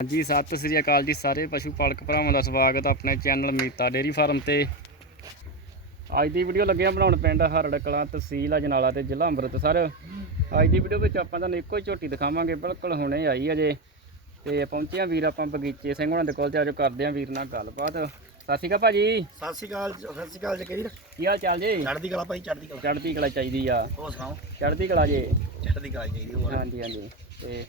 ਹਾਂਜੀ, ਸਤਿ ਸ੍ਰੀ ਅਕਾਲ ਜੀ ਸਾਰੇ ਪਸ਼ੂ ਪਾਲਕ ਭਰਾਵਾਂ ਦਾ ਸਵਾਗਤ ਹੈ ਆਪਣੇ ਚੈਨਲ ਮੀਤਾ ਡੇਰੀ ਫਾਰਮ ਤੇ। ਅੱਜ ਦੀ ਵੀਡੀਓ ਲੱਗਿਆ ਬਣਾਉਣ ਪਿੰਡ ਹਰੜ ਕਲਾਂ ਤਹਿਸੀਲ ਅਜਨਾਲਾ ਤੇ ਜ਼ਿਲ੍ਹਾ ਅੰਮ੍ਰਿਤਸਰ। ਅੱਜ ਦੀ ਵੀਡੀਓ ਵਿੱਚ ਆਪਾਂ ਤੁਹਾਨੂੰ ਇੱਕੋ ਹੀ ਝੋਟੀ ਦਿਖਾਵਾਂਗੇ, ਬਿਲਕੁਲ ਹੁਣੇ ਆਈ ਅਜੇ ਤੇ ਪਹੁੰਚਿਆ ਵੀਰ ਆਪਾਂ ਬਗੀਚੇ ਸਿੰਘ ਹੋਣਾ ਦੇ ਕੋਲ ਤੇ ਆਜੋ ਕਰਦੇ ਆਂ ਵੀਰ ਨਾਲ ਗੱਲਬਾਤ। ਸਤਿ ਸ਼੍ਰੀ ਅਕਾਲ ਭਾਜੀ। ਸਤਿ ਸ਼੍ਰੀ ਅਕਾਲ ਸਤਿ ਸ਼੍ਰੀ ਅਕਾਲ ਜਕੀਰ ਕੀ ਹਾਲ ਚਾਲ ਜੀ? ਚੜ੍ਹਦੀ ਕਲਾ ਭਾਈ ਚੜ੍ਹਦੀ ਕਲਾ। ਚੜ੍ਹਦੀ ਕਲਾ ਚਾਹੀਦੀ ਆ। ਹੋਰ ਸੁਣਾਓ? ਚੜ੍ਹਦੀ ਕਲਾ ਜੀ। ਚੜ੍ਹਦੀ ਕਲਾ ਚਾਹੀਦੀ ਹੋਰ। ਹਾਂਜੀ ਹਾਂਜੀ। ਤੇ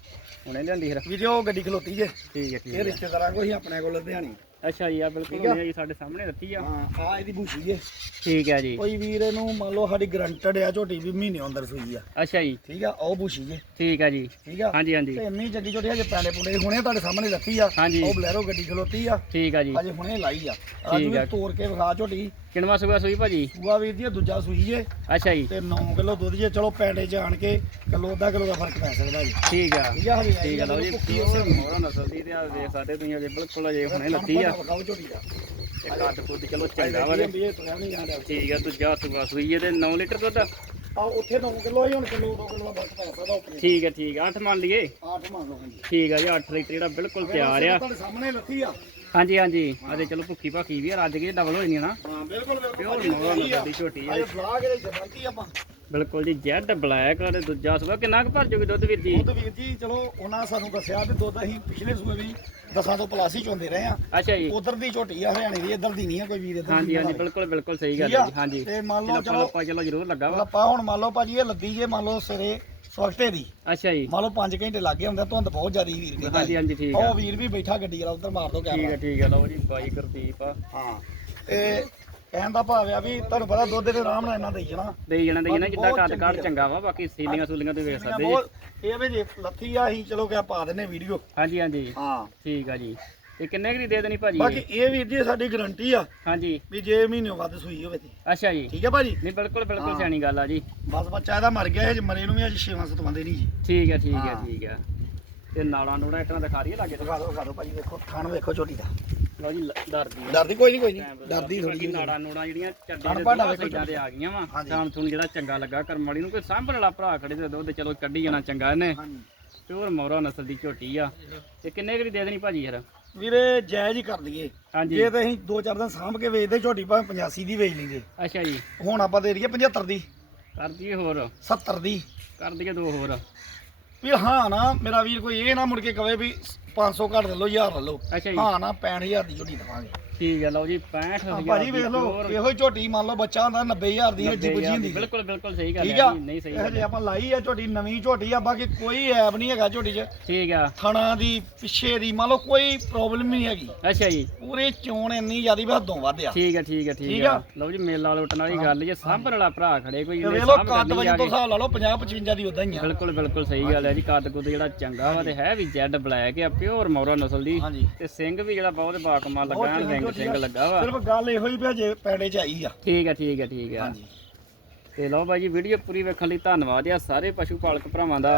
ਹੁਣੇ ਲਿਆਂਦੀ ਫਿਰ। ਵੀਡੀਓ ਗੱਡੀ ਖਲੋਤੀ ਜੇ। ਠੀਕ ਹੈ ਠੀਕ ਇਹ ਹੈ। ਰਿਸ਼ਤੇਦਾਰਾਂ ਕੋਈ ਆਪਣੇ ਕੋਲ ਲੁਧਿਆਣੀ। ਅੱਛਾ ਜੀ ਆ ਬਿਲਕੁਲ ਠੀਕ ਆ। ਹੁਣੇ ਜੀ ਸਾਡੇ ਸਾਹਮਣੇ ਦਿੱਤੀ ਆ। ਹਾਂ ਆ ਇਹਦੀ ਬੂਸ਼ੀ ਜੇ ਠੀਕ ਹੈ ਜੀ। ਕੋਈ ਵੀਰ ਇਹਨੂੰ ਮੰਨ ਲਓ ਸਾਡੀ ਗਰੰਟਡ ਆ ਝੋਟੀ ਵੀ ਮਹੀਨੇ ਅੰਦਰ ਸੂਈ ਆ। ਅੱਛਾ ਜੀ। ਠੀਕ ਆ ਉਹ ਬੂਸ਼ੀ ਜੇ ਠੀਕ ਹੈ ਜੀ। ਠੀਕ ਆ। ਹਾਂਜੀ ਹਾਂਜੀ। ਤੇ ਇੰਨੀ ਚੰਗੀ ਝੋਟੀ ਹਜੇ ਪੈਂਡੇ ਪੁੰਡੇ ਹੁਣੇ ਤੁਹਾਡੇ ਸਾਹਮਣੇ ਰੱਖੀ ਆ। ਹਾਂਜੀ। ਉਹ ਬਲੈਰੋ ਗੱਡੀ ਖਲੋਤੀ ਆ। ਠੀਕ ਆ ਜੀ। ਹਜੇ ਹੁਣੇ ਲਾਈ ਆ। ਅੱਜ ਠੀਕ ਆ। ਵੀ ਤੋੜ ਕੇ ਵਿਖਾ ਝੋਟੀ। ਕਿਣਵਾ ਸੁਗਾ ਸੂਈ ਭਾਜੀ? ਸੂਆ ਵੀਰ ਦੀ ਆ, ਦੂਜਾ ਸੂਈ ਜੇ। ਅੱਛਾ ਜੀ। ਤੇ 9 ਕਿਲੋ ਦੁੱਧ ਜੇ ਚਲੋ ਪੈਂਡੇ ਚ ਆਣ ਕੇ ਕਿਲੋ ਅੱਧਾ ਕਿਲੋ ਦਾ ਫ਼ਰਕ ਪੈ ਸਕਦਾ ਜੀ। ਠੀਕ ਆ। ਠੀਕ ਆ ਹਜੇ ਠੀਕ ਆ ਲਓ ਜੀ। ਪਿਓਰ ਮੋਹਰਾ ਨਸਲ ਦੀ ਤੇ ਆ ਦੇਖ ਸਕਦੇ ਤੁਸੀਂ ਅਜੇ ਬਿਲਕੁਲ ਅਜੇ ਹੁਣੇ ਲੱਤੀ ਆ। ਵਿਖਾਓ ਝੋਟੀ ਦਾ। ਤੇ ਕੱਦ ਕੁੱਦ ਚਲੋ ਚੰਗਾ ਵਾ ਤੇ। ਇਹ ਠੀਕ ਆ ਦੂਜਾ ਸੁਗਾ ਸੂਈ ਇਹਦੇ 9 ਲੀਟਰ ਦੁੱਧ। ਆ ਉੱਥੇ 9 ਕਿਲੋ ਹੀ ਹੁਣ ਕਿਲੋ 2 ਕਿਲੋ ਦਾ ਫ਼ਰਕ ਪੈ ਸਕਦਾ ਉੱਪਰ ਠੀਕ ਆ ਠੀਕ ਆ। 8 ਮੰਨ ਲਈਏ? 8 ਮੰਨ ਲਓ ਹਾਂਜੀ। ਠੀਕ ਆ ਜੀ 8 ਲੀਟਰ ਜਿਹੜਾ ਬਿਲਕੁਲ ਤਿਆਰ ਆ। ਤੁਹਾਡੇ ਸਾਹਮਣੇ ਲੱਥੀ ਆ। ਹਾਂਜੀ ਹਾਂਜੀ। ਅਜੇ ਚਲੋ ਭੁੱਖੀ ਭਾਖੀ ਵੀ ਆ ਰੱਜ ਕੇ ਡਬਲ ਹੋ ਜਾਣੀ ਆ ਨਾ। ਬਿਲਕੁਲ ਪਿਓਰ ਦੀ ਝੋਟੀ ਆ। ਆਪਾਂ? ਬਿਲਕੁਲ ਜੀ ਜੈਡ ਬਲੈਕ ਤੇ ਦੂਜਾ ਸੁਗਾ ਕਿੰਨਾ ਕੁ ਭਰ ਜੂਗੀ ਦੁੱਧ ਵੀਰ ਜੀ? ਦੁੱਧ ਵੀਰ ਜੀ ਚਲੋ ਉਹਨਾਂ ਸਾਨੂੰ ਦੱਸਿਆ ਵੀ ਦੁੱਧ ਅਸੀਂ ਪਿਛਲੇ ਸੂਏ ਵੀ ਦਸਾਂ ਤੋਂ ਪਲਾਸ ਹੀ ਚੋਂਦੇ ਰਹੇ ਆ ਅੱਛਾ ਜੀ। ਉਧਰ ਦੀ ਝੋਟੀ ਆ ਹਰਿਆਣੇ ਦੀ ਇੱਧਰ ਦੀ ਨਹੀਂ ਆ ਕੋਈ ਵੀਰ ਇੱਧਰ ਹਾਂਜੀ ਦੀ ਹਾਂਜੀ ਬਿਲਕੁਲ ਬਿਲਕੁਲ ਸਹੀ ਗੱਲ ਹੈ ਜੀ ਹਾਂਜੀ। ਤੇ ਮੰਨ ਲਓ ਚਲੋ ਲੱਪਾ ਚਲੋ ਜ਼ਰੂਰ ਲੱਗਾ ਵਾ। ਆਪਾਂ ਹੁਣ ਮੰਨ ਲਓ ਭਾਜੀ ਇਹ ਲੱਦੀ ਜੇ ਮੰਨ ਲਓ ਸਵੇਰੇ ਸਵਖਤੇ ਦੀ। ਅੱਛਾ ਜੀ। ਮੰਨ ਲਓ 5 ਘੰਟੇ ਲੱਗੇ ਹੁੰਦੇ ਧੁੰਦ ਬਹੁਤ ਜ਼ਿਆਦੀ ਵੀਰ ਕਹਿੰਦਾ ਹਾਂਜੀ ਹਾਂਜੀ ਠੀਕ ਆ। ਉਹ ਵੀਰ ਵੀ ਬੈਠਾ ਗੱਡੀ ਵਾਲਾ ਉਧਰ ਮਾਰ ਦੋ ਠੀਕ ਕੈਮਰਾ। ਹੈ ਠੀਕ ਹੈ ਲਓ ਜੀ ਬਾਈ ਗੁਰਦੀਪ ਆ। ਹਾਂ ਤੇ ਕਹਿਣ ਦਾ ਭਾਵ ਆ ਵੀ ਤੁਹਾਨੂੰ ਪਤਾ ਦੁੱਧ ਦੇ ਆਰਾਮ ਨਾਲ ਇਹਨਾਂ ਦੇਈ ਜਾਣਾ। ਦੇਈ ਜਾਣਾ ਦੇਈ ਜਾਣਾ ਜਿੱਦਾਂ ਕੱਦ ਕਾਠ ਚੰਗੀ ਵਾ ਬਾਕੀ ਸੀਲੀਆਂ ਸੂਲੀਆਂ ਤੇ ਵੇਖ ਸਕਦੇ ਜੀ। ਇਹ ਵੀ ਜੇ ਲੱਥੀ ਆ ਅਸੀਂ ਚਲੋ ਕਿਆ ਪਾ ਦਿੰਨੇ ਵੀਡੀਓ ਹਾਂਜੀ ਹਾਂਜੀ। ਹਾਂ। ਠੀਕ ਆ ਜੀ। ਤੇ ਕਿੰਨੇ ਕੁ ਦੀ ਦੇਣੀ ਭਾਜੀ ਬਾਕੀ ਇਹ? ਇਹ ਵੀਰ ਜੀ ਸਾਡੀ ਗਾਰੰਟੀ ਆ ਹਾਂਜੀ। ਵੀ ਜੇ ਮਹੀਨੇ ਵੱਧ ਸੂਈ ਹੋਵੇ ਤੇ। ਅੱਛਾ ਜੀ। ਠੀਕ ਹੈ ਭਾਜੀ? ਨਹੀਂ ਬਿਲਕੁਲ ਬਿਲਕੁਲ ਹਾਂ। ਸਿਆਣੀ ਗੱਲ ਆ ਜੀ। ਬਸ ਬੱਚਾ ਇਹਦਾ ਮਰ ਗਿਆ ਇਹ ਮਰੇ ਨੂੰ ਵੀ ਅੱਜ 6ਵਾਂ 7ਵਾਂ ਦੇ ਨਹੀਂ ਜੀ। ਠੀਕ ਹੈ ਠੀਕ ਹੈ ਹਾਂ। ਠੀਕ ਹੈ ਤੇ ਨਾਲਾਂ ਨੂੜਾ ਇੱਕ ਨਾਲ ਦਿਖਾ ਰਹੀ ਲਾਗੇ। ਦਿਖਾ ਦਿਓ ਦਿਖਾ ਦਿਓ ਭਾਜੀ ਵੇਖੋ ਥਣ ਵੇਖੋ ਛੋਟੀ ਦਾ। ਲਓ ਜੀ ਲ- ਡਰਦੀ ਆ। ਡਰਦੀ ਕੋਈ ਨਹੀਂ ਕੋਈ ਨਹੀਂ ਡਰਦੀ ਥੋੜੀ ਜਿਹੀ। ਨਾੜਾਂ ਨੂੜਾਂ ਜਿਹੜੀਆਂ ਚੱਡੇ ਥਣ ਦੇ ਭਾਂਡਾ ਦੋਹਾਂ ਵੇਖੋ ਸਾਈਡਾਂ ਤੇ ਆ ਗਈਆਂ ਵਾ। ਹਾਂਜੀ। ਤਾਂ ਤੁਹਾਨੂੰ ਜਿਹੜਾ ਚੰਗਾ ਲੱਗਾ ਕਰਮ ਵਾਲੀ ਨੂੰ ਕੋਈ ਸਾਂਭਣ ਵਾਲਾ ਭਰਾ ਖੜੇ ਤੇ ਦੁੱਧ ਚਲੋ ਕੱਢੀ ਜਾਣਾ ਚੰਗਾ ਇਹਨੇ। ਹਾਂਜੀ। ਪਿਓਰ ਮੋਹਰਾ ਨਸਲ ਦੀ ਝੋਟੀ ਆ। ਤੇ ਕਿੰਨੇ ਕੁ ਦੀ ਦੇ ਦੇਣੀ ਭਾਜੀ ਯਾਰ ਵੀਰੇ ਜਾਇਜ਼ ਹੀ ਕਰ ਦਈਏ। ਹਾਂਜੀ। ਜੇ ਤੇ ਅਸੀਂ ਦੋ ਚਾਰ ਦਿਨ ਸਾਂਭ ਕੇ ਵੇਚਦੇ ਝੋਟੀ ਭਾਵੇਂ 85 ਦੀ ਵੇਚ ਲਈਏ। ਅੱਛਾ ਜੀ। ਹੁਣ ਆਪਾਂ ਦੇ ਦਈਏ 75 ਦੀ। ਕਰ ਦਈਏ ਹੋਰ? 70 ਦੀ। ਕਰ ਦਈਏ ਦੋ ਹੋਰ। ਵੀ ਹਾਂ ਨਾ ਮੇਰਾ ਵੀਰ ਕੋਈ ਇਹ ਨਾ ਮੁੜ ਕੇ ਕਵੇ ਵੀ 500 ਘੱਟ ਲੈ ਲਓ 1000 ਲੈ ਲਓ। ਅੱਛਾ ਜੀ। ਹਾਂ ਨਾ 65000 ਦੀ ਝੋਟੀ ਦਵਾਂਗੇ। ਠੀਕ ਹੈ ਲਓ ਜੀ 65 ਹਾਂ ਹਜ਼ਾਰ ਭਾਜੀ ਵੇਖ ਲਓ ਇਹੋ ਹੀ ਝੋਟੀ ਮੰਨ ਲਓ ਬੱਚਾ ਹੁੰਦਾ 90000 ਦੀ ਹੱਜੀ ਹੁੰਦੀ ਸੀ। ਬਿਲਕੁਲ ਬਿਲਕੁਲ ਸਹੀ ਗੱਲ ਹੈ ਆ? ਨਹੀਂ ਸਹੀ ਗੱਲ ਜੇ ਆਪਾਂ ਲਾਈ ਆ ਝੋਟੀ ਨਵੀਂ ਝੋਟੀ ਆ ਬਾਕੀ ਕੋਈ ਐਬ ਨਹੀਂ ਹੈਗਾ ਝੋਟੀ 'ਚ। ਠੀਕ ਆ। ਥਣਾ ਦੀ ਪਿੱਛੇ ਦੀ ਮੰਨ ਲਓ ਕੋਈ ਪ੍ਰੋਬਲਮ ਨਹੀਂ ਹੈਗੀ। ਅੱਛਾ ਜੀ। ਪੂਰੇ ਚੋਣ ਇੰਨੀ ਜ਼ਿਆਦੀ ਵੀ ਹੱਦੋਂ ਵੱਧ ਆ। ਠੀਕ ਹੈ ਠੀਕ ਹੈ ਠੀਕ ਆ। ਆ। ਲਓ ਜੀ ਮੇਲਾ ਲੁੱਟਣ ਵਾਲੀ ਗੱਲ ਜੇ ਸਾਂਭਣ ਵਾਲਾ ਭਰਾ ਖੜੇ ਕੋਈ ਵੇਖ ਲਓ ਕੱਦ ਆ ਤੋਂ। ਹਿਸਾਬ ਲਾ ਲਓ 50 55 ਦੀ ਉਦਾਂ ਹੀ ਆ। ਬਿਲਕੁਲ ਬਿਲਕੁਲ ਸਹੀ ਗੱਲ ਹੈ ਜੀ ਕੱਦ ਕੁੱਦ ਜਿਹੜਾ ਚੰਗਾ ਵਾ ਤੇ ਹੈ ਵੀ ਜੈਡ ਬਲੈਕ ਆ ਪਿਓਰ ਮੋਹਰਾ ਨਸਲ ਦੀ। ਹਾਂਜੀ। ਤੇ ਸਿੰਘ ਵੀ ਜਿਹੜਾ ਬਹੁਤ ਬਾਕਮਾ ਬਹੁਤ ਲੱਗਾ ਝੋਟੀ ਸਿੰਘ ਆ। ਲੱਗਾ ਵਾ। ਸਿਰਫ ਗੱਲ ਇਹੋ ਹੀ ਵੀ ਹਜੇ ਪੈਂਡੇ 'ਚ ਆਈ ਆ। ਠੀਕ ਹੈ ਠੀਕ ਹੈ ਠੀਕ ਹੈ ਹਾਂਜੀ। ਤੇ ਲਓ ਬਾਈ ਜੀ ਵੀਡੀਓ ਪੂਰੀ ਵੇਖਣ ਲਈ ਧੰਨਵਾਦ ਆ। ਸਾਰੇ ਪਸ਼ੂ ਪਾਲਕ ਭਰਾਵਾਂ ਦਾ।